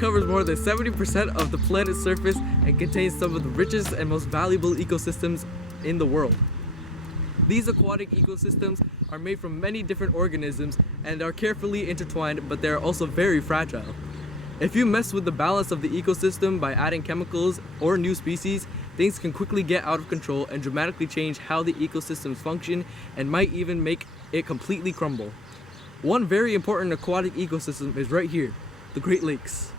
covers more than 70% of the planet's surface and contains some of the richest and most valuable ecosystems in the world. These aquatic ecosystems are made from many different organisms and are carefully intertwined, but they are also very fragile. If you mess with the balance of the ecosystem by adding chemicals or new species, things can quickly get out of control and dramatically change how the ecosystems function and might even make it completely crumble. One very important aquatic ecosystem is right here, the Great Lakes.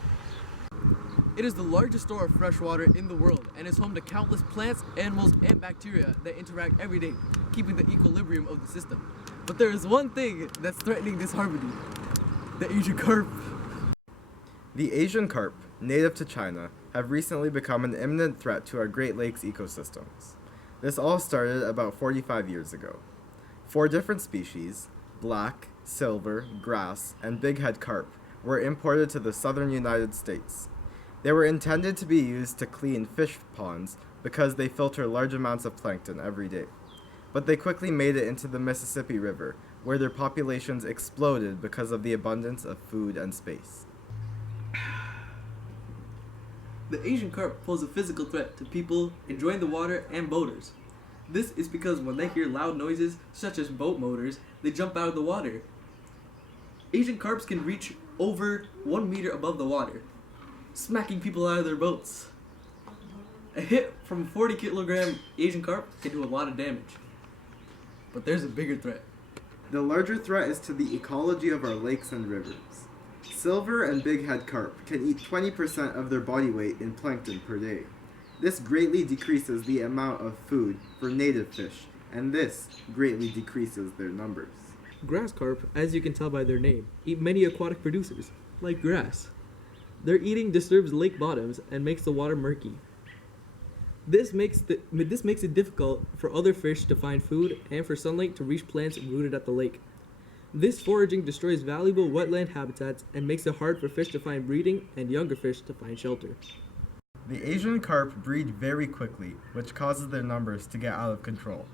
It is the largest store of fresh water in the world and is home to countless plants, animals, and bacteria that interact every day, keeping the equilibrium of the system. But there is one thing that's threatening this harmony: the Asian carp. The Asian carp, native to China, have recently become an imminent threat to our Great Lakes ecosystems. This all started about 45 years ago. 4 different species, black, silver, grass, and bighead carp, were imported to the southern United States. They were intended to be used to clean fish ponds because they filter large amounts of plankton every day. But they quickly made it into the Mississippi River, where their populations exploded because of the abundance of food and space. The Asian carp pose a physical threat to people enjoying the water and boaters. This is because when they hear loud noises, such as boat motors, they jump out of the water. Asian carps can reach over 1 meter above the water, smacking people out of their boats. A hit from a 40-kilogram Asian carp can do a lot of damage. But there's a bigger threat. The larger threat is to the ecology of our lakes and rivers. Silver and bighead carp can eat 20% of their body weight in plankton per day. This greatly decreases the amount of food for native fish, and this greatly decreases their numbers. Grass carp, as you can tell by their name, eat many aquatic producers, like grass. Their eating disturbs lake bottoms and makes the water murky. This makes it difficult for other fish to find food and for sunlight to reach plants rooted at the lake. This foraging destroys valuable wetland habitats and makes it hard for fish to find breeding and younger fish to find shelter. The Asian carp breed very quickly, which causes their numbers to get out of control.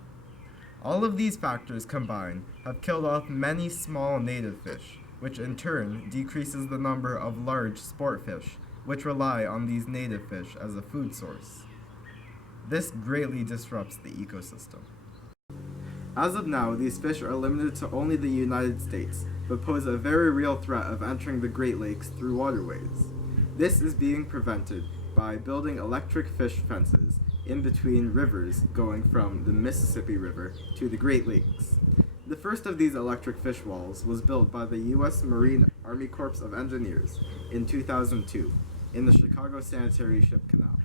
All of these factors combined have killed off many small native fish, which in turn decreases the number of large sport fish, which rely on these native fish as a food source. This greatly disrupts the ecosystem. As of now, these fish are limited to only the United States, but pose a very real threat of entering the Great Lakes through waterways. This is being prevented by building electric fish fences in between rivers going from the Mississippi River to the Great Lakes. The first of these electric fish walls was built by the U.S. Marine Army Corps of Engineers in 2002 in the Chicago Sanitary Ship Canal,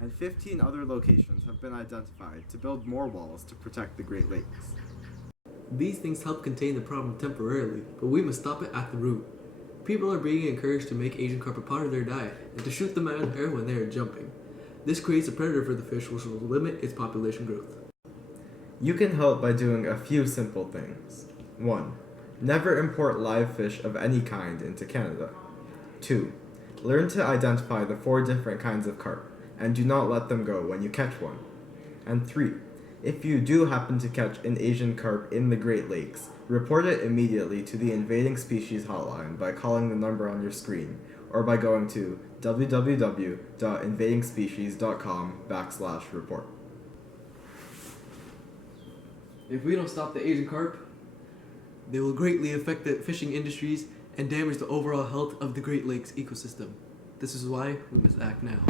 and 15 other locations have been identified to build more walls to protect the Great Lakes. These things help contain the problem temporarily, but we must stop it at the root. People are being encouraged to make Asian carp a part of their diet and to shoot them out of the air when they are jumping. This creates a predator for the fish, which will limit its population growth. You can help by doing a few simple things. 1. Never import live fish of any kind into Canada. 2. Learn to identify the 4 different kinds of carp, and do not let them go when you catch one. And 3. If you do happen to catch an Asian carp in the Great Lakes, report it immediately to the Invading Species Hotline by calling the number on your screen, or by going to www.invadingspecies.com/report. If we don't stop the Asian carp, they will greatly affect the fishing industries and damage the overall health of the Great Lakes ecosystem. This is why we must act now.